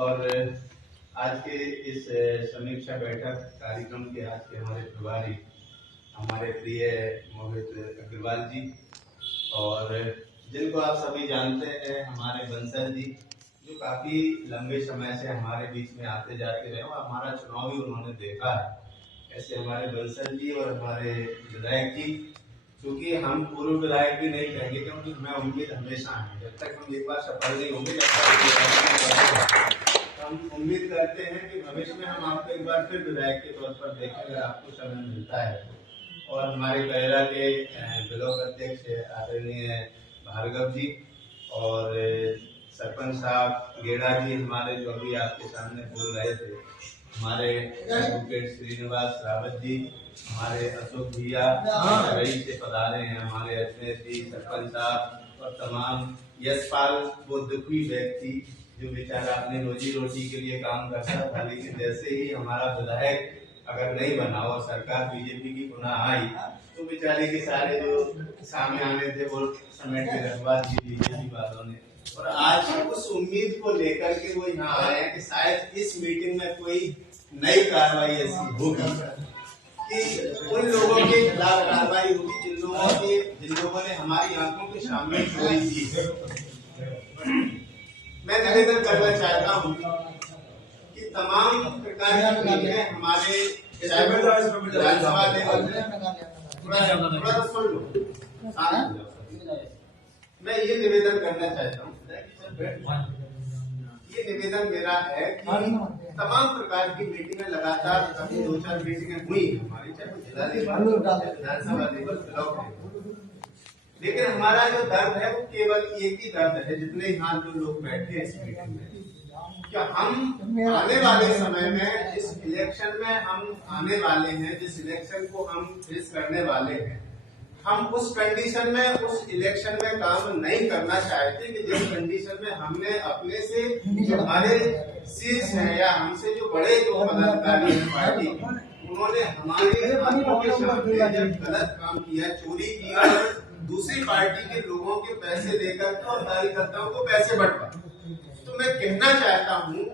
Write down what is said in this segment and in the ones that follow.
और आज के इस समीक्षा बैठक कार्यक्रम के आज के हमारे प्रभारी हमारे प्रिय मोहित अग्रवाल जी, और जिनको आप सभी जानते हैं हमारे बंसल जी, जो काफी लंबे समय से हमारे बीच में आते जाते रहे और हमारा चुनाव भी उन्होंने देखा है। ऐसे हमारे बंसल जी और हमारे विधायक जी, क्योंकि हम पूर्व विधायक भी नहीं कहेंगे क्योंकि हमें उम्मीद हमेशा है, जब तक हम एक बार सफल नहीं होंगे तो हम उम्मीद करते हैं कि भविष्य में हम आपको एक बार फिर विधायक के तौर पर देखेंगे, आपको समय मिलता है। और हमारे कैरा के ब्लॉक अध्यक्ष आदरणीय भार्गव जी और सरपंच साहब गेड़ा जी, हमारे जो अभी आपके सामने बोल रहे थे, हमारे एडवोकेट श्रीनिवास रावत जी, हमारे अशोक भैया रही से पधारे हैं, हमारे अजमेर जी सरपंच साहब और तमाम यशपाल वो दुखी व्यक्ति जो बेचारा अपने रोजी रोटी के लिए काम करता था, लेकिन जैसे ही हमारा विधायक अगर नहीं बना और सरकार बीजेपी की पुनः आई तो बेचारे के सारे जो सामने आने थे वो समेट के रखवा दी बीजेपी वालों ने। और आज उस उम्मीद को लेकर के वो यहाँ आए हैं कि शायद इस मीटिंग में कोई नई कार्रवाई ऐसी होगी कि उन लोगों के खिलाफ कार्रवाई होगी जिन लोगों ने हमारी आंखों के सामने चोरी की है। मैं निवेदन करना चाहता हूँ कि तमाम प्रकार की मीटिंगें हमारे विधानसभा लेवल मैं ये निवेदन करना चाहता हूँ, ये निवेदन मेरा है कि तमाम प्रकार की मीटिंगें लगातार कभी 2-4 मीटिंगें हुई हमारी, चाहे जिला लेवल विधानसभा लेवल ब्लॉक लेवल, लेकिन हमारा जो दर्द है वो केवल एक ही दर्द है, जितने यहाँ जो लोग बैठे हैं इस मीटिंग में, क्या हम आने वाले समय में इस इलेक्शन में हम आने वाले हैं, जिस इलेक्शन को हम फेस करने वाले हैं, हम उस कंडीशन में उस इलेक्शन में काम नहीं करना चाहते कि जिस कंडीशन में हमने अपने से जो हमारे शीर्ष हैं या हमसे जो बड़े जो पदाधिकारी हैं पार्टी, उन्होंने हमारे आंखों के सामने जब गलत काम किया, चोरी किया, दूसरी पार्टी के लोगों के पैसे लेकर और कार्यकर्ताओं को पैसे बंटवा, तो मैं कहना चाहता हूँ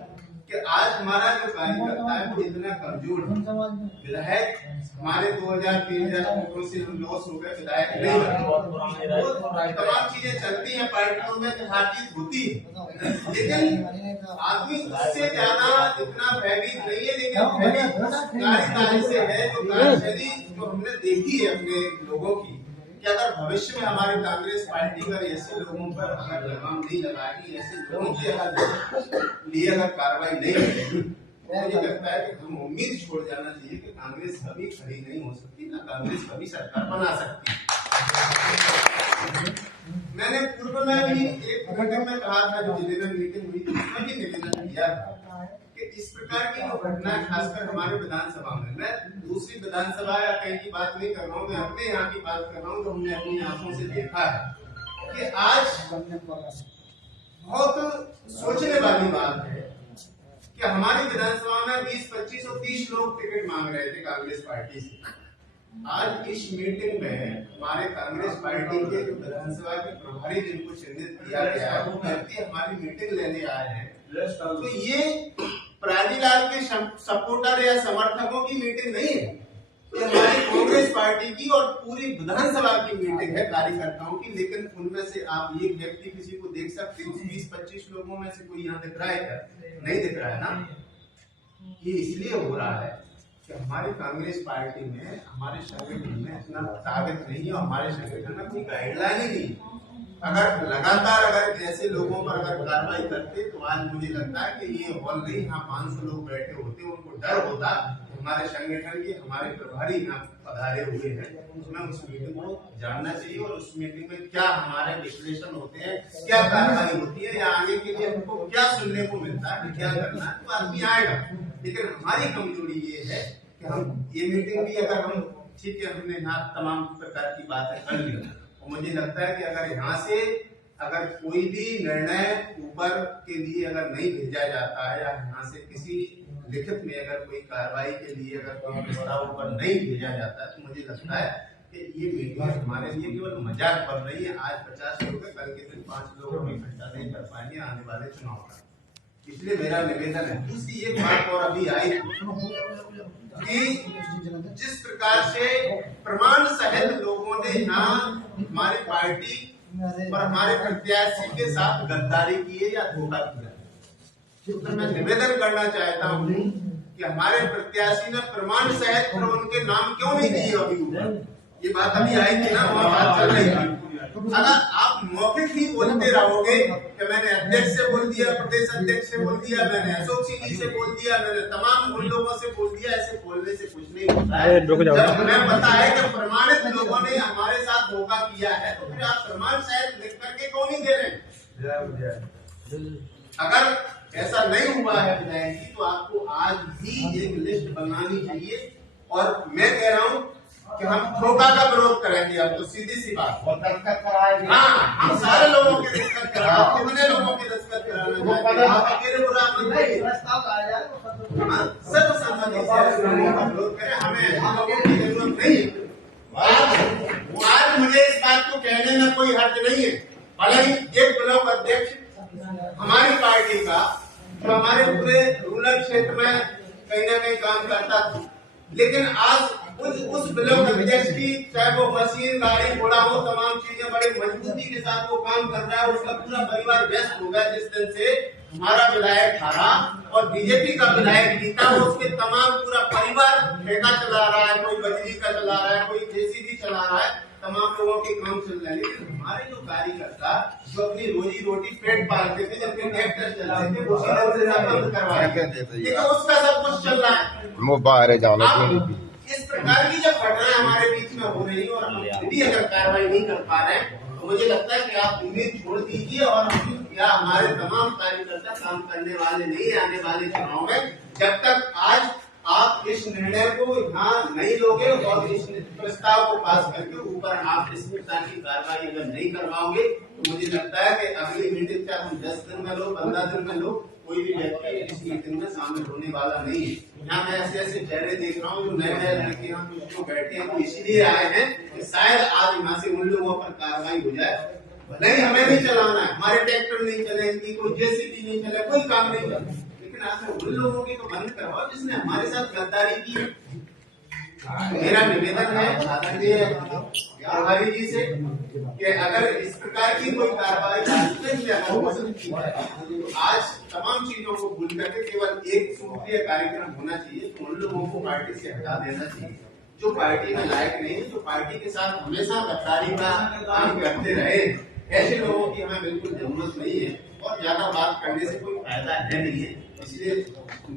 कि आज हमारा जो कार्यकर्ता है वो इतना कमजोर है। विधायक हमारे 2000-3000 वोटों से हम लॉस हो गए, विधायक नहीं बने। तो तमाम चीजें चलती हैं पार्टियों में, तो हर चीज होती है, लेकिन आदमी उससे ज्यादा इतना भयभीत नहीं है, लेकिन कार्यकाल से है जो कार्यशैली जो हमने देखी है अपने लोगों की, कि अगर भविष्य में हमारी कांग्रेस पार्टी अगर ऐसे लोगों पर अगर लगाम नहीं लगाएगी, ऐसे लोगों के लिए अगर कार्रवाई नहीं करेगी, तो मुझे लगता है कि हम उम्मीद छोड़ जाना चाहिए कि कांग्रेस कभी खड़ी नहीं हो सकती, ना कांग्रेस कभी सरकार बना सकती। मैंने पूर्व में भी एक मीटिंग में कहा था, जो जिले में मीटिंग हुई थी उसमें भी निवेदन किया था कि इस प्रकार की जो घटना खासकर हमारे विधानसभा में, मैं दूसरी विधानसभा या कहीं की बात नहीं कर रहा हूँ, मैं अपने यहाँ की बात कर रहा हूँ, तो हमने अपनी आंखों से देखा है कि आज बहुत सोचने वाली बात है कि हमारी विधानसभा में 20, 25 और 30 लोग टिकट मांग रहे थे कांग्रेस पार्टी से। आज इस मीटिंग में हमारे कांग्रेस पार्टी के जो विधानसभा के प्रभारी जिनको चिन्हित किया गया है, वो व्यक्ति हमारी मीटिंग लेने आए हैं, तो ये प्राजीलाल के सपोर्टर या समर्थकों की मीटिंग नहीं है, ये हमारी कांग्रेस पार्टी की और पूरी विधानसभा की मीटिंग है कार्यकर्ताओं की। लेकिन उनमें से आप एक व्यक्ति किसी को देख सकते हो? 20-25 लोगों में से कोई यहाँ दिख रहा है क्या? नहीं दिख रहा है ना। ये इसलिए हो रहा है कि हमारी कांग्रेस पार्टी में, हमारे संगठन में इतना ताकत नहीं है, हमारे संगठन में कोई गाइडलाइन ही नहीं। अगर लगातार अगर ऐसे लोगों पर अगर कार्रवाई करते तो आज मुझे लगता है कि ये हॉल नहीं, यहाँ 500 लोग बैठे होते, उनको डर होता। हमारे संगठन के हमारे प्रभारी यहाँ पधारे हुए हैं, उसमें उस मीटिंग को जानना चाहिए और उस मीटिंग में क्या हमारे विश्लेषण होते हैं, क्या कार्रवाई होती है, या आगे के लिए हमको क्या सुनने को मिलता है, क्या करना है, तो आदमी आएगा। लेकिन हमारी कमजोरी ये है कि हम ये मीटिंग भी अगर हम ठीक है, हमने यहाँ तमाम प्रकार की बातें कर ली, और मुझे लगता है कि अगर यहाँ से अगर कोई भी निर्णय ऊपर के लिए अगर नहीं भेजा जाता है, या यहाँ से किसी लिखित में अगर कोई कार्रवाई के लिए अगर कोई प्रस्ताव ऊपर नहीं भेजा जाता है, तो मुझे लगता है कि ये मीटिंग हमारे लिए केवल मजाक बन रही है। आज 50 लोग, कल के दिन 5 लोग हम इकट्ठा नहीं कर पाएंगे आने वाले चुनाव का। इसलिए मेरा निवेदन है। दूसरी एक बात और अभी आई कि जिस प्रकार से प्रमाण सहित लोगों ने यहाँ हमारी पार्टी और हमारे प्रत्याशी के साथ गद्दारी की है या धोखा किया, तो मैं निवेदन करना चाहता हूँ कि हमारे प्रत्याशी ने प्रमाण सहित पर उनके नाम क्यों नहीं दिए अभी ऊपर। ये बात अभी आई थी ना, वहाँ बात चल रही थी। अगर आप मौखिक ही बोलते रहोगे कि मैंने अध्यक्ष से बोल दिया, प्रदेश अध्यक्ष से बोल दिया, मैंने अशोक सिंह जी से बोल दिया, मैंने तमाम उन लोगों से बोल दिया, ऐसे बोलने से कुछ नहीं होता है। जब हमें पता है कि प्रमाणित लोगों ने हमारे साथ धोखा किया है, तो फिर आप प्रमाण सहित लिख करके क्यों नहीं दे रहे? अगर ऐसा नहीं हुआ है विधायक जी, तो आपको आज ही एक लिस्ट बनानी चाहिए। और मैं कह रहा हूँ कि हम धोखा का विरोध करेंगे। अब तो सीधी सी बात, हाँ, हम सारे लोगों के दस्तखत कराएंगे। कितने लोगों के दस्तखत कराना, आप अकेले बुरा सर्वसम्मति से विरोध करें, हमें लोगों की जरूरत नहीं है। आज मुझे इस बात को कहने में कोई हर्ज नहीं है। हालांकि एक ब्लॉक अध्यक्ष हमारी पार्टी का, जो हमारे पूरे रूरल क्षेत्र में कहीं ना कहीं काम करता था, लेकिन आज उस ब्लॉक अध्यक्ष की, चाहे वो मशीन, गाड़ी घोड़ा हो, तमाम चीजें बड़ी मजबूती के साथ वो काम कर रहा है। उसका पूरा परिवार व्यस्त हो गया। जिस दिन से हमारा विधायक हारा और बीजेपी का विधायक जीता, वो उसके तमाम पूरा परिवार ठेका चला रहा है, कोई बिजली का चला रहा है, कोई जेसीबी चला रहा है, तमाम लोगों के काम चल रहे हैं। लेकिन हमारे जो कार्यकर्ता जो अपनी रोजी रोटी पेट पालते थे, जब ट्रैक्टर चलते थे, वो बंद करवा रहे थे, लेकिन उसका सब कुछ चल रहा है। इस प्रकार की जब घटनाएं हमारे बीच में हो रही और हम भी अगर कार्रवाई नहीं कर पा रहे हैं, तो मुझे लगता है कि आप उम्मीद छोड़ दीजिए और हम या हमारे तमाम कार्यकर्ता काम करने वाले नहीं आने वाले चुनाव में, जब तक आज आप इस निर्णय को यहाँ नहीं लोगे और इस प्रस्ताव को पास करके ऊपर आप इस प्रकार की कार्रवाई अगर नहीं करवाओगे, तो मुझे लगता है कि अगली मीटिंग चाहे हम 10 दिन में लो, 15 दिन में लो, कोई भी व्यक्ति इस मीटिंग में शामिल होने वाला नहीं है। यहाँ मैं ऐसे ऐसे चेहरे देख रहा हूँ जो नए नए लड़के यहाँ कुछ लोग बैठे हैं, तो इसीलिए आए हैं कि शायद आज यहाँ से उन लोगों पर कार्रवाई हो जाए। भले ही हमें नहीं चलाना है, हमारे ट्रैक्टर नहीं चले, इनकी कोई जेसीबी नहीं चले, कोई काम नहीं चले, लेकिन आज उन लोगों की तो बंद करवाओ जिसने हमारे साथ गद्दारी की है। मेरा निवेदन है आदरणीय प्रभारी जी से कि अगर इस प्रकार की कोई कार्रवाई हो सकती है, तो आज तमाम चीजों को भूल करके केवल एक सूत्रीय कार्यक्रम होना चाहिए। तो उन लोगों को पार्टी से हटा देना चाहिए जो पार्टी में लायक नहीं है, जो पार्टी के साथ हमेशा गद्दारी का काम करते रहे। ऐसे लोगों की हमें बिल्कुल जरूरत नहीं है और ज्यादा बात करने से कोई फायदा है नहीं है। इसलिए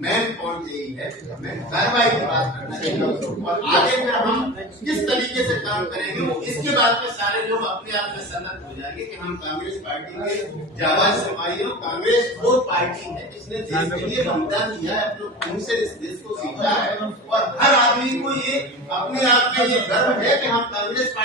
मेन पॉइंट यही है कि हमें कार्रवाई की बात करना चाहिए और आगे फिर हम किस तरीके से काम करेंगे, वो इसके बाद में सारे लोग अपने आप में सन्नत हो जाएंगे कि हम कांग्रेस पार्टी के जाबाज सिपाही हैं। कांग्रेस वो पार्टी है जिसने देश के लिए बलिदान दिया है, अपने खून से इस देश को सींचा है और हर आदमी को ये अपने आप में ये गर्व है कि हम कांग्रेस पार्टी